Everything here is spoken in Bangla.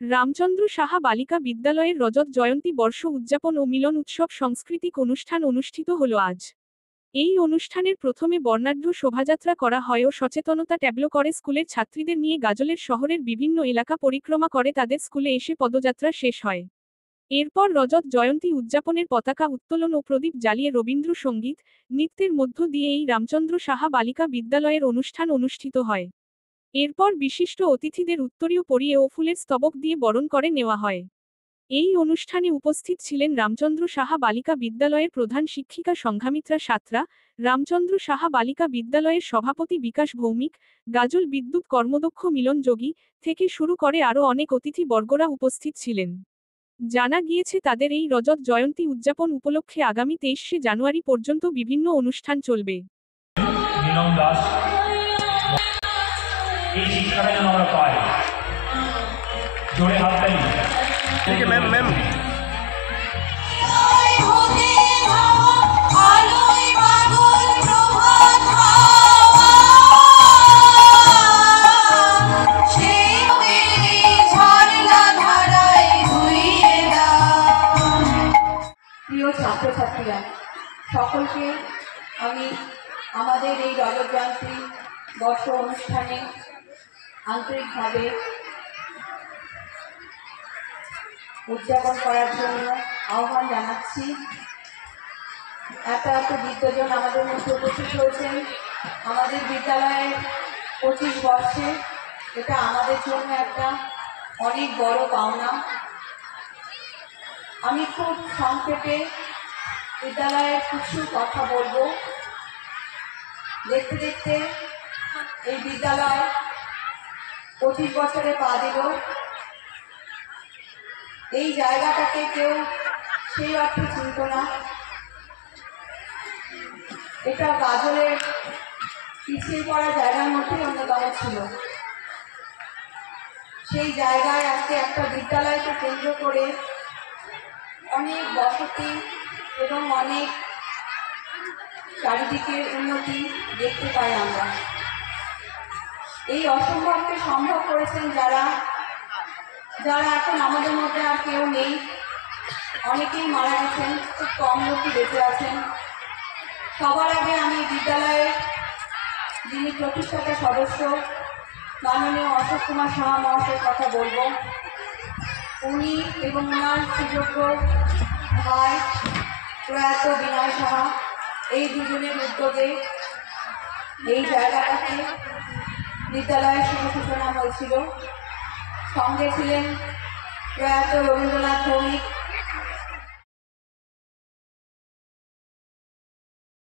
রামচন্দ্র সাহা বালিকা বিদ্যালয়ের রজত জয়ন্তী বর্ষ উদযাপন ও মিলন উৎসব সাংস্কৃতিক অনুষ্ঠান অনুষ্ঠিত হল আজ। এই অনুষ্ঠানের প্রথমে বর্ণাঢ্য শোভাযাত্রা করা হয় ও সচেতনতা ট্যাবলো করে স্কুলের ছাত্রীদের নিয়ে গাজলের শহরের বিভিন্ন এলাকা পরিক্রমা করে তাদের স্কুলে এসে পদযাত্রা শেষ হয়। এরপর রজত জয়ন্তী উদযাপনের পতাকা উত্তোলন ও প্রদীপ জ্বালিয়ে রবীন্দ্রসঙ্গীত, নৃত্যের মধ্য দিয়ে এই রামচন্দ্র সাহা বালিকা বিদ্যালয়ের অনুষ্ঠান অনুষ্ঠিত হয়। এরপর বিশিষ্ট অতিথিদের উত্তরীয় পরিয়ে ও ফুলের স্তবক দিয়ে বরণ করে নেওয়া হয়। এই অনুষ্ঠানে উপস্থিত ছিলেন রামচন্দ্র সাহা বালিকা বিদ্যালয়ের প্রধান শিক্ষিকা সংঘামিত্রা সাঁতরা, রামচন্দ্র সাহা বালিকা বিদ্যালয়ের সভাপতি বিকাশ ভৌমিক, গাজল বিদ্যুৎ কর্মদক্ষ মিলন যোগী থেকে শুরু করে আরও অনেক অতিথি বর্গরা উপস্থিত ছিলেন। জানা গিয়েছে তাদের এই রজত জয়ন্তী উদযাপন উপলক্ষে আগামী 23শে জানুয়ারি পর্যন্ত বিভিন্ন অনুষ্ঠান চলবে। এই শিক্ষাটা যেন আমরা পাই। জোরে হাততালি। ঠিক আছে ম্যাম ম্যাম। প্রিয় ছাত্রছাত্রীরা, সকলকে আমি আমাদের এই রজত জয়ন্তী বর্ষ অনুষ্ঠানে আন্তরিকভাবে উদযাপন করার জন্য আহ্বান জানাচ্ছি। এত বিদ্যজন আমাদের মধ্যে উপস্থিত হয়েছেন। আমাদের বিদ্যালয়ের 25 বর্ষে এটা আমাদের জন্য একটা অনেক বড় পাওনা। আমি খুব সংক্ষেপে বিদ্যালয়ের কিছু কথা বলবো। দেখতে দেখতে এই বিদ্যালয় 25 বছরে পা দিল। এই জায়গাটাকে কেউ সেই অর্থে চিনত না। এটা গাজলের পিছিয়ে পড়া জায়গার মধ্যে অন্যতম ছিল। সেই জায়গায় আজকে একটা বিদ্যালয়কে কেন্দ্র করে অনেক বসতি এবং অনেক চারিদিকের উন্নতি দেখতে পাই আমরা। এই অসম্ভবকে সম্ভব করেছেন যারা যারা এখন আমাদের মধ্যে আর কেউ নেই। অনেকেই মারা গেছেন, খুব কম লোকই বেঁচে আছেন। সবার আগে আমি বিদ্যালয়ের যিনি প্রতিষ্ঠাতা সদস্য মাননীয় অশোক কুমার সাহা মহাশয়ের কথা বলবো। উনি এবং ওনার সুযোগ্য ভাই প্রয়াত বিনয় সাহা, এই দুজনের উদ্যোগে এই জায়গাটাকে বিদ্যালয়ের শুভ সূচনা হয়েছিল। সঙ্গে ছিলেন প্রয়াত রবীন্দ্রনাথ ভৌমিক,